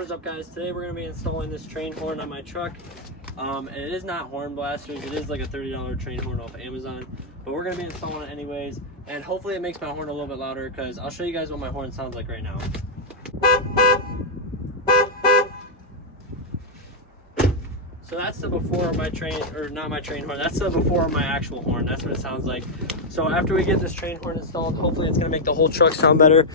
What is up, guys? Today we're going to be installing this train horn on my truck. It is not Horn Blasters. It is like a $30 train horn off Amazon, but we're going to be installing it anyways, and hopefully it makes my horn a little bit louder because I'll show you guys what my horn sounds like right now. So that's the before of my train, or not my train horn, that's the before of my actual horn. That's what it sounds like. So after we get this train horn installed, hopefully it's going to make the whole truck sound better.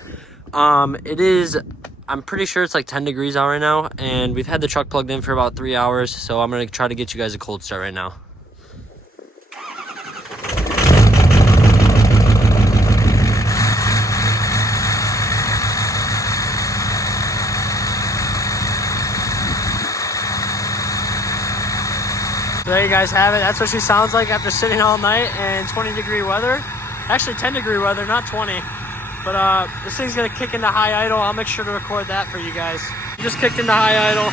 I'm pretty sure it's like 10 degrees out right now, and we've had the truck plugged in for about 3 hours, so I'm going to try to get you guys a cold start right now. So there you guys have it. That's what she sounds like after sitting all night in 20-degree weather. Actually 10-degree weather, not 20. But this thing's gonna kick into high idle. I'll make sure to record that for you guys. Just kicked into high idle.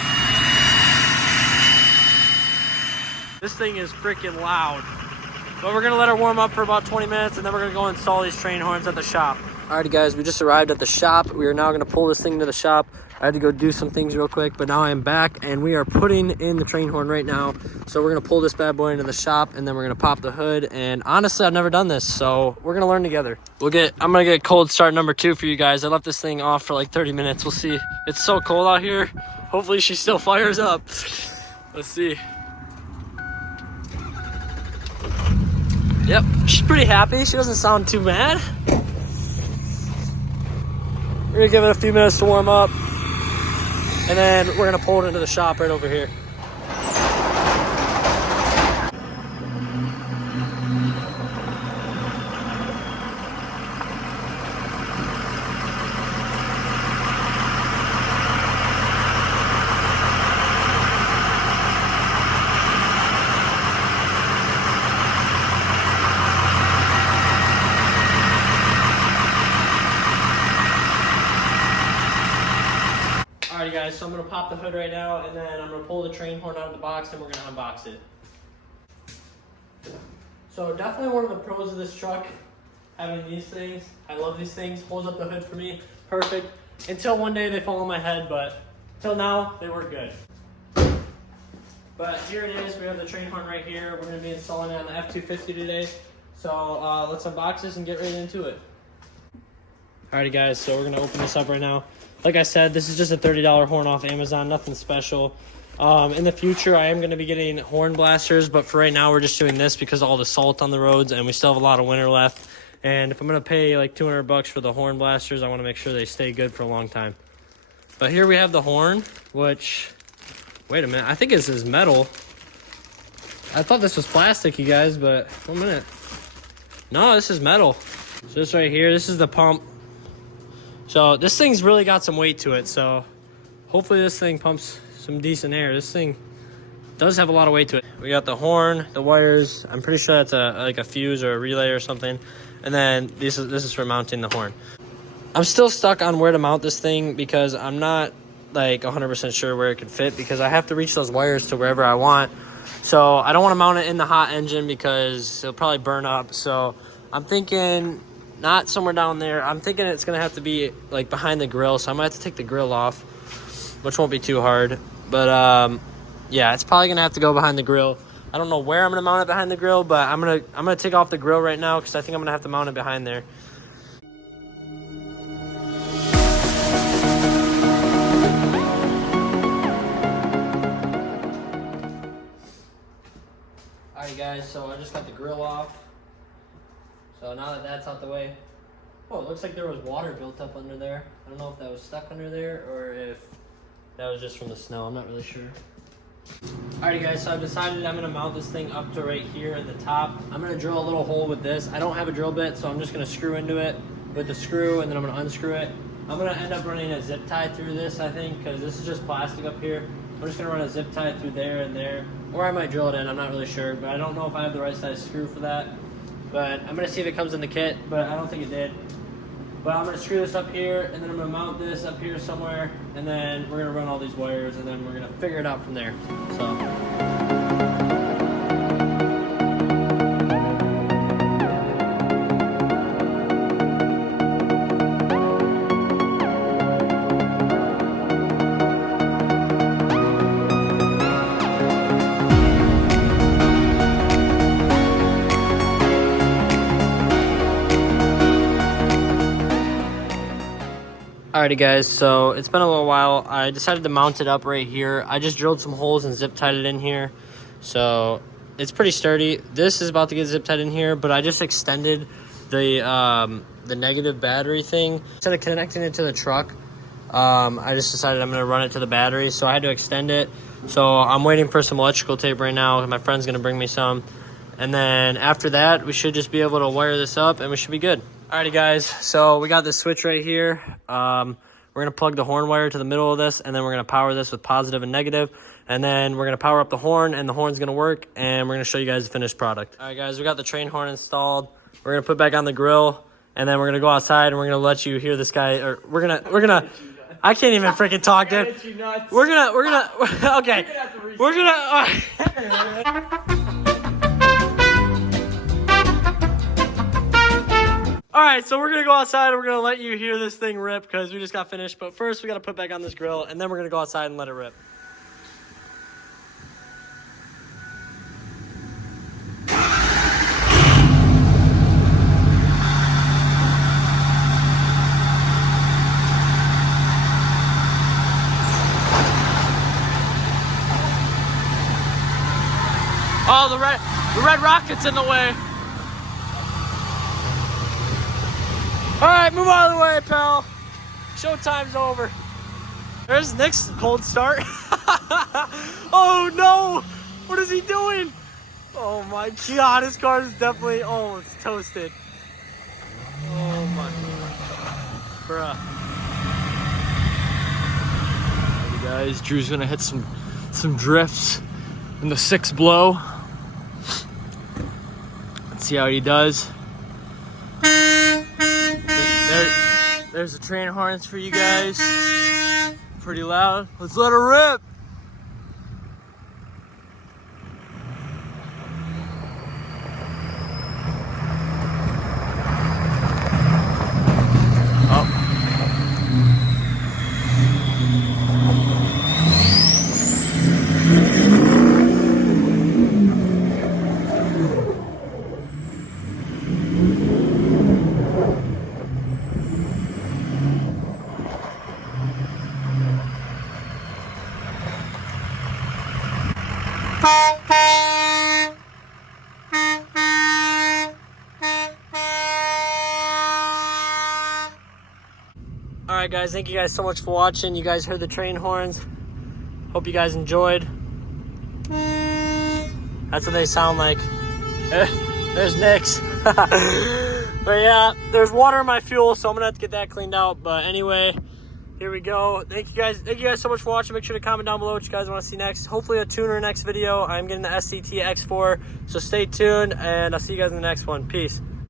This thing is freaking loud. But we're gonna let her warm up for about 20 minutes, and then we're gonna go install these train horns at the shop. Alrighty guys, we just arrived at the shop. We are now gonna pull this thing to the shop. I had to go do some things real quick, but now I am back, and we are putting in the train horn right now. So we're gonna pull this bad boy into the shop, and then we're gonna pop the hood. And honestly, I've never done this, so we're gonna learn together. I'm gonna get cold start number 2 for you guys. I left this thing off for like 30 minutes. We'll see. It's so cold out here. Hopefully she still fires up. Let's see. Yep, she's pretty happy. She doesn't sound too mad. We're gonna give it a few minutes to warm up, and then we're gonna pull it into the shop right over here. Alrighty guys, so I'm gonna pop the hood right now, and then I'm gonna pull the train horn out of the box, and we're gonna unbox it. So definitely one of the pros of this truck, having these things. I love these things. Holds up the hood for me, perfect. Until one day they fall on my head, but till now they work good. But here it is. We have the train horn right here. We're gonna be installing it on the F250 today. So let's unbox this and get right into it. Alrighty guys, so we're gonna open this up right now. Like I said, this is just a $30 horn off Amazon, nothing special. In the future, I am going to be getting Horn Blasters, but for right now, we're just doing this because of all the salt on the roads, and we still have a lot of winter left. And if I'm going to pay like $200 for the Horn Blasters, I want to make sure they stay good for a long time. But here we have the horn, which, wait a minute, I think this is metal. I thought this was plastic, you guys, but 1 minute. No, this is metal. So this right here, this is the pump. So this thing's really got some weight to it, so hopefully this thing pumps some decent air. This thing does have a lot of weight to it. We got the horn, the wires. I'm pretty sure that's like a fuse or a relay or something. And then this is for mounting the horn. I'm still stuck on where to mount this thing because I'm not like 100% sure where it could fit, because I have to reach those wires to wherever I want. So I don't want to mount it in the hot engine because it'll probably burn up. So I'm thinking not somewhere down there. I'm thinking it's gonna have to be like behind the grill, so I might have to take the grill off, which won't be too hard. But yeah, it's probably gonna have to go behind the grill. I don't know where I'm gonna mount it behind the grill, but I'm gonna take off the grill right now because I think I'm gonna have to mount it behind there. Alright guys, so I just got the grill off. So now that that's out the way, oh, it looks like there was water built up under there. I don't know if that was stuck under there or if that was just from the snow. I'm not really sure. Alrighty guys, so I've decided I'm gonna mount this thing up to right here at the top. I'm gonna drill a little hole with this. I don't have a drill bit, so I'm just gonna screw into it with the screw, and then I'm gonna unscrew it. I'm gonna end up running a zip tie through this, I think, because this is just plastic up here. I'm just gonna run a zip tie through there and there, or I might drill it in, I'm not really sure, but I don't know if I have the right size screw for that. But I'm gonna see if it comes in the kit, but I don't think it did. But I'm gonna screw this up here, and then I'm gonna mount this up here somewhere, and then we're gonna run all these wires, and then we're gonna figure it out from there. So. Alrighty guys, so it's been a little while. I decided to mount it up right here. I just drilled some holes and zip tied it in here. So it's pretty sturdy. This is about to get zip tied in here, but I just extended the negative battery thing. Instead of connecting it to the truck, I just decided I'm gonna run it to the battery. So I had to extend it. So I'm waiting for some electrical tape right now. My friend's gonna bring me some. And then after that, we should just be able to wire this up and we should be good. Alrighty guys, so we got this switch right here. We're gonna plug the horn wire to the middle of this, and then we're gonna power this with positive and negative, and then we're gonna power up the horn, and the horn's gonna work, and we're gonna show you guys the finished product. Alright guys, we got the train horn installed. We're gonna put back on the grill, and then we're gonna go outside, and we're gonna let you hear this guy, or we're gonna, I can't even freaking talk, dude. We're gonna, okay. We're gonna, Alright, so we're going to go outside and we're going to let you hear this thing rip because we just got finished. But first, we got to put back on this grill and then we're going to go outside and let it rip. Oh, the red rocket's in the way. All right, move out of the way, pal. Showtime's over. There's Nick's cold start. Oh no! What is he doing? Oh my God, his car is definitely, oh, it's toasted. Oh my, bruh. Hey guys, Drew's gonna hit some drifts in the 6 blow. Let's see how he does. There's the train horns for you guys. Pretty loud. Let's let her rip. Alright guys, thank you guys so much for watching. You guys heard the train horns. Hope you guys enjoyed. That's what they sound like. There's Nick's. But yeah, there's water in my fuel, so I'm gonna have to get that cleaned out. But anyway, here we go. Thank you guys so much for watching. Make sure to comment down below what you guys want to see next. Hopefully a tuner next video. I'm getting the SCT X4, so stay tuned and I'll see you guys in the next one. Peace.